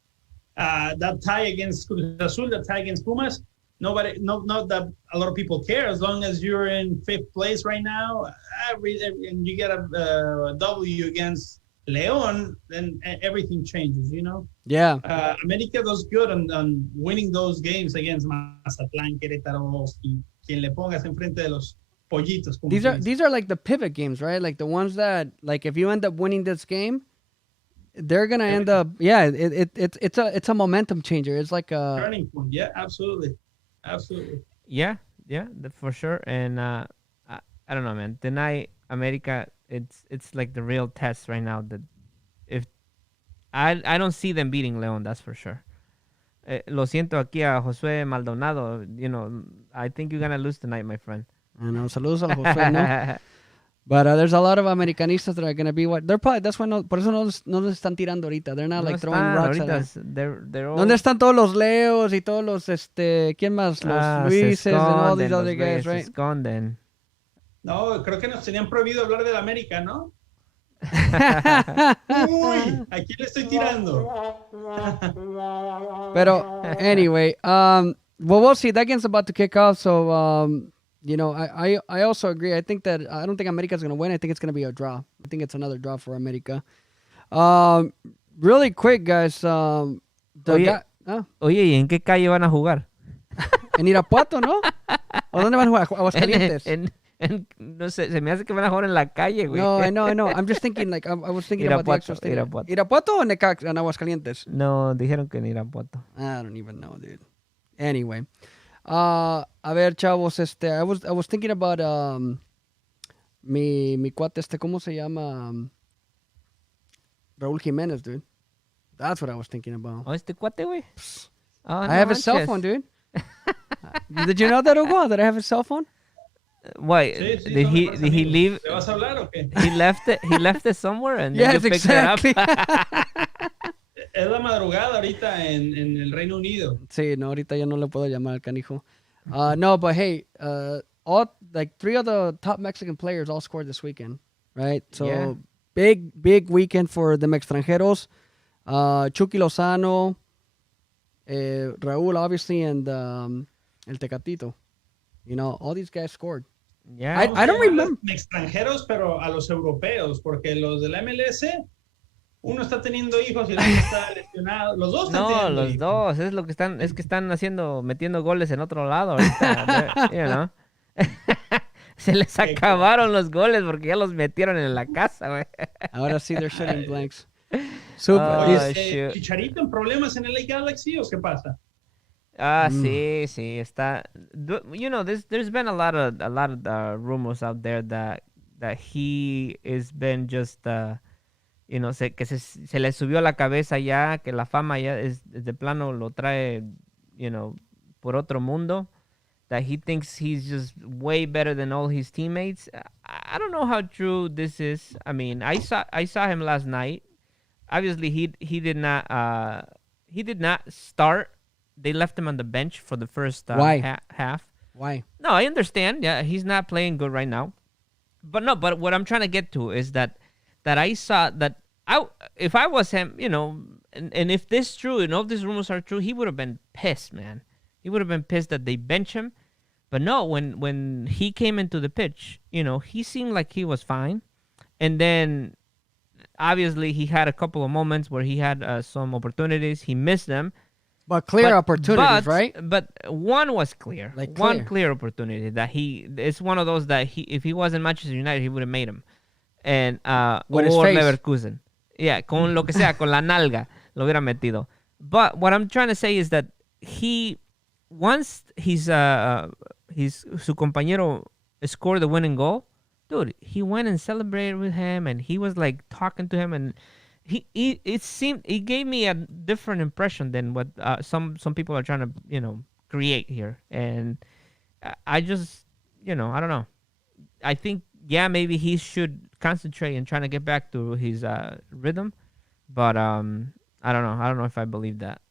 That tie against Cruz Azul, that tie against Pumas, not that a lot of people care. As long as you're in 5th place right now, and you get a W against León, then everything changes, Yeah. América does good on winning those games against Mazatlán, Querétaro, y quien le pongas enfrente de los pollitos. These are like the pivot games, right? Like the ones that, like, if you end up winning this game, they're gonna end up. Yeah, it's a momentum changer. It's like a turning point. Yeah, absolutely. Yeah, for sure. And I don't know, man. Tonight, America, it's like the real test right now. That if I don't see them beating León, that's for sure. Lo siento aquí a Josué Maldonado. I think you're gonna lose tonight, my friend. Saludos a Josué, ¿no? But there's a lot of Americanistas that are going to be what they're probably. That's why por eso no les están tirando ahorita. They're not like throwing rocks at them. They're all... ¿Dónde están todos los Leos y todos los ¿quién más? Los Luises and all these other guys, right? Esconden. No, creo que nos tenían prohibido hablar del América, ¿no? Uy, aquí le estoy tirando. Pero anyway, well, we'll see. That game's about to kick off, so I also agree. I don't think America's going to win. I think it's going to be a draw. I think it's another draw for America. Really quick, guys. Oye, ¿y en qué calle van a jugar? En Irapuato, ¿no? ¿O dónde van a jugar? Aguascalientes. No sé, se me hace que van a jugar en la calle, güey. No, I know. I'm just thinking, like, I was thinking about the extra stadium. ¿Irapuato o en Aguascalientes? No, dijeron que en Irapuato. I don't even know, dude. Anyway. A ver, chavos, I was thinking about mi cuate ¿cómo se llama? Raúl Jimenez, dude. That's what I was thinking about. Oh, este cuate, güey. I have his cell phone, dude. Did you know that, Hugo? That I have his cell phone? Why? Sí, did he leave? ¿Te vas a hablar o qué? He left it somewhere and yes, then you picked exactly. it up. Es la madrugada ahorita en el Reino Unido. Sí, no, ahorita ya no le puedo llamar al canijo. No, but hey, all like 3 of the top Mexican players all scored this weekend, right? So big weekend for the Mextranjeros. Chucky Lozano, Raúl, obviously, and el Tecatito. All these guys scored. Yeah, I don't remember. Extranjeros, pero a los europeos, porque los del MLS, uno está teniendo hijos y el otro está lesionado. Los dos están teniendo los hijos. dos, es que están metiendo goles en otro lado ahorita. Se les acabaron los goles porque ya los metieron en la casa, güey. Ahora sí, they're shooting blanks. ¿Chicharito en problemas en el LA Galaxy o qué pasa? Sí, está. There's been a lot of rumors out there that he has been just, que se le subió la cabeza ya, que la fama ya es de plano lo trae, por otro mundo. That he thinks he's just way better than all his teammates. I don't know how true this is. I mean, I saw him last night. Obviously, he did not start they left him on the bench for the first Why? half. Why? No, I understand. Yeah, he's not playing good right now. But what I'm trying to get to is that I saw that if I was him, and if this is true and all these rumors are true, he would have been pissed, man. He would have been pissed that they bench him. But no, when he came into the pitch, he seemed like he was fine. And then obviously he had a couple of moments where he had some opportunities. He missed them. But clear opportunities, right? But one was clear. Like one clear opportunity that it's one of those that if he was in Manchester United, he would have made him. And with or his face. Leverkusen. Yeah, con lo que sea, con la nalga, lo hubiera metido. But what I'm trying to say is that once su compañero scored the winning goal, dude, he went and celebrated with him, and he was like talking to him, and he gave me a different impression than what some people are trying to create here. And I just I don't know. I think maybe he should concentrate and trying to get back to his rhythm, but I don't know if I believe that.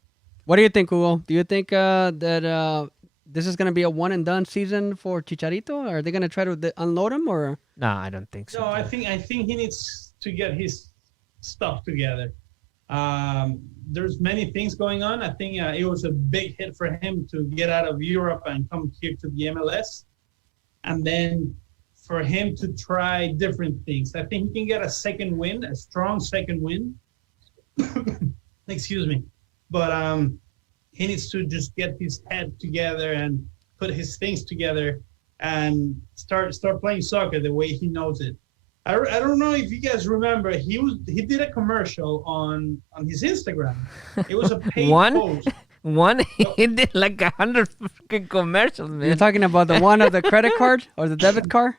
What do you think, Hugo? Do you think that this is going to be a one and done season for Chicharito? Are they going to try to unload him, or? No, I don't think so. No, I think he needs to get his stuff together. There's many things going on. I think it was a big hit for him to get out of Europe and come here to the MLS, and then for him to try different things. I think he can get a strong second win. Excuse me. But he needs to just get his head together and put his things together and start playing soccer the way he knows it. I don't know if you guys remember, he did a commercial on his Instagram. It was a paid post. He did like 100 freaking commercials, man. You're talking about the one of the credit card or the debit card?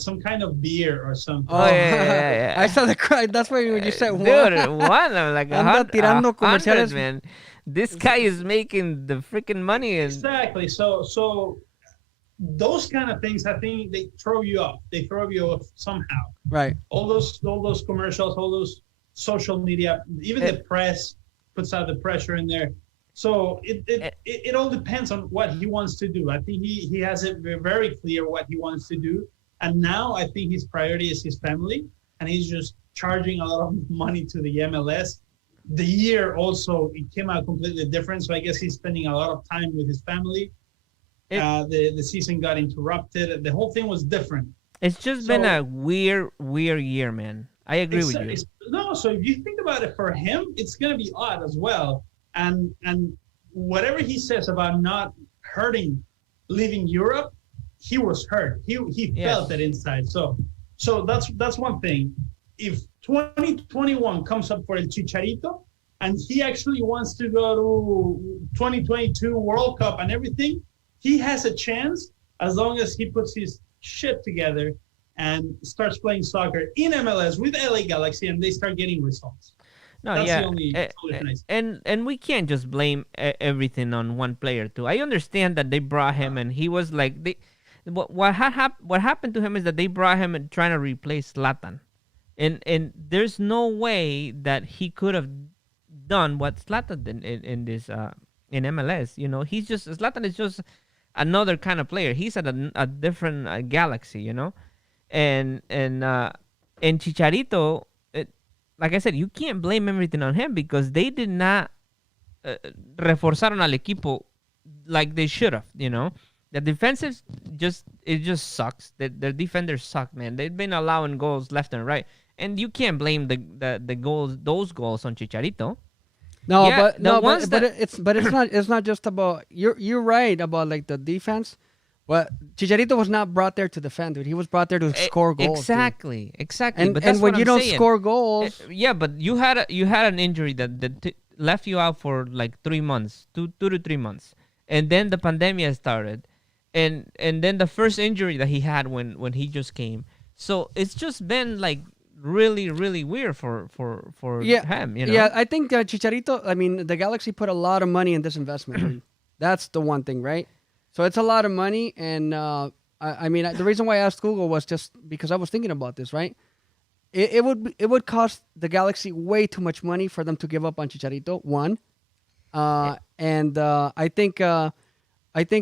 Some kind of beer or something. Oh, yeah. I saw the cry. That's why when you said one. Dude, one of like tirando comerciales, man. This guy is making the freaking money. Exactly. So those kind of things, I think they throw you off. They throw you off somehow. Right. All those commercials, all those social media, even the press puts out the pressure in there. So it all depends on what he wants to do. I think he has it very clear what he wants to do. And now I think his priority is his family. And he's just charging a lot of money to the MLS. The year also, it came out completely different. So I guess he's spending a lot of time with his family. The season got interrupted. The whole thing was different. It's just been a weird year, man. I agree with you. So if you think about it, for him, it's going to be odd as well. And whatever he says about not hurting leaving Europe, he was hurt. He felt it inside. So that's one thing. If 2021 comes up for El Chicharito and he actually wants to go to 2022 World Cup and everything, he has a chance as long as he puts his shit together and starts playing soccer in MLS with LA Galaxy and they start getting results. No, That's yeah, the only solution. and we can't just blame everything on one player too. I understand that they brought him and he was like what happened to him is that they brought him and trying to replace Zlatan, and there's no way that he could have done what Zlatan did in this in MLS. Zlatan is just another kind of player. He's at a different galaxy, and Chicharito. Like I said, you can't blame everything on him because they did not reforzaron al equipo like they should have. The defensive just sucks. Their defenders suck, man. They've been allowing goals left and right, and you can't blame those goals on Chicharito. It's not just about you're right about like the defense. Well, Chicharito was not brought there to defend, dude. He was brought there to score goals. Exactly. And but that's when what you I'm don't saying. score goals, but you had an injury that left you out for like 3 months, 2 to 3 months, and then the pandemic started, and then the first injury that he had when he just came. So it's just been like really, really weird for him. Yeah, I think Chicharito. I mean, the Galaxy put a lot of money in this investment. That's the one thing, right? So it's a lot of money, and I mean, the reason why I asked Google was just because I was thinking about this, right? it would cost the Galaxy way too much money for them to give up on Chicharito. One, and I think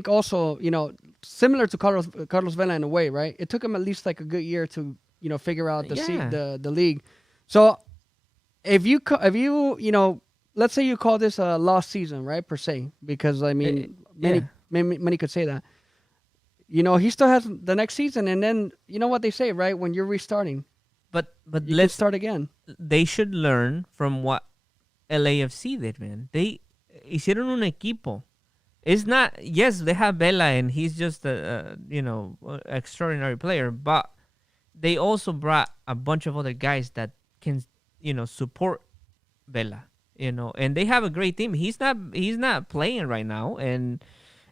also, you know, similar to Carlos Vela in a way, right? It took him at least like a good year to, you know, figure out the league. So if you you know, let's say you call this a lost season, right, per se, because I mean many could say that. You know, he still has the next season, and then you know what they say, right? When you're restarting, but let's start again. They should learn from what LAFC did, man. They hicieron un equipo. It's not, yes, they have Vela, and he's just a you know, extraordinary player, but they also brought a bunch of other guys that can, you know, support Vela, you know, and they have a great team. He's not playing right now, and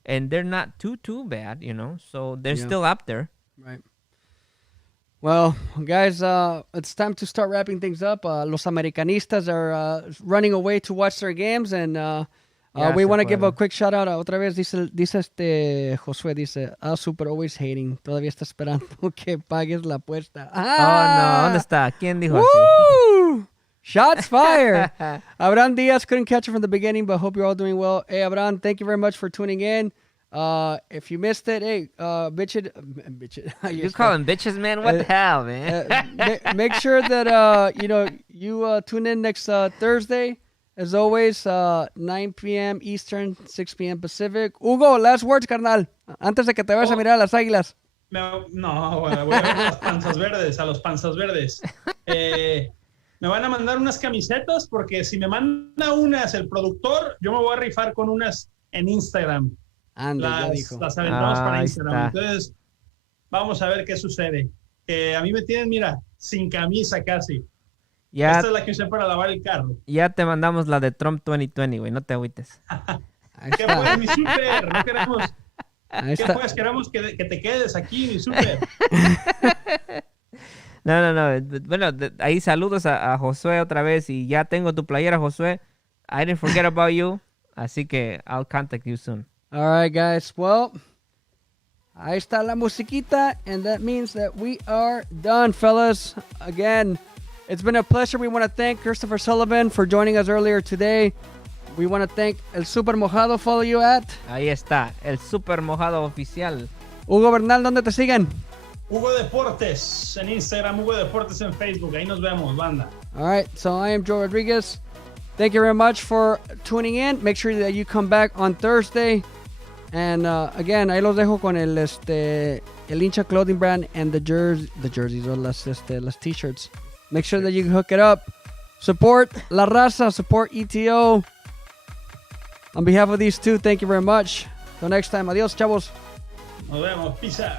they're not too bad, you know, so they're still up there. Right. Well, guys, it's time to start wrapping things up. Los Americanistas are running away to watch their games, and we want to give a quick shout out. Otra vez dice Josué, dice, super, always hating. Todavía está esperando que pagues la apuesta. Oh, no, ¿dónde está? ¿Quién dijo así? Shots fired. Abraham Diaz couldn't catch it from the beginning, but hope you're all doing well. Hey, Abraham, thank you very much for tuning in. If you missed it, hey, bitch it. You call them bitches, man? What the hell, man? Make sure that, you know, you tune in next Thursday. As always, 9 p.m. Eastern, 6 p.m. Pacific. Hugo, last words, carnal. Antes de que te vayas a mirar a las águilas. No, voy a ver a los panzas verdes. Me van a mandar unas camisetas, porque si me manda unas el productor, yo me voy a rifar con unas en Instagram. Las aventamos para Instagram. Entonces, vamos a ver qué sucede. A mí me tienen, mira, sin camisa casi. Esta es la que usé para lavar el carro. Ya te mandamos la de Trump 2020, güey, no te agüites. ¿Qué pues, mi súper? No queremos... ¿Qué pues? Queremos que te quedes aquí, mi súper. No. Bueno, ahí saludos a Josué otra vez, y ya tengo tu playera, Josué. I didn't forget about you, así que I'll contact you soon. All right, guys. Well, ahí está la musiquita, and that means that we are done, fellas. Again, it's been a pleasure. We want to thank Christopher Sullivan for joining us earlier today. We want to thank El Super Mojado. Follow you at... Ahí está, El Super Mojado Oficial. Hugo Bernal, ¿dónde te siguen? Hugo Deportes en Instagram, Hugo Deportes en Facebook. Ahí nos vemos, banda. All right, so I am Joe Rodriguez. Thank you very much for tuning in. Make sure that you come back on Thursday. And again, ahí los dejo con el hincha clothing brand and the jerseys or las t-shirts. Make sure that you hook it up. Support La Raza, support ETO. On behalf of these two, thank you very much. Till next time, adios, chavos. Nos vemos, peace out.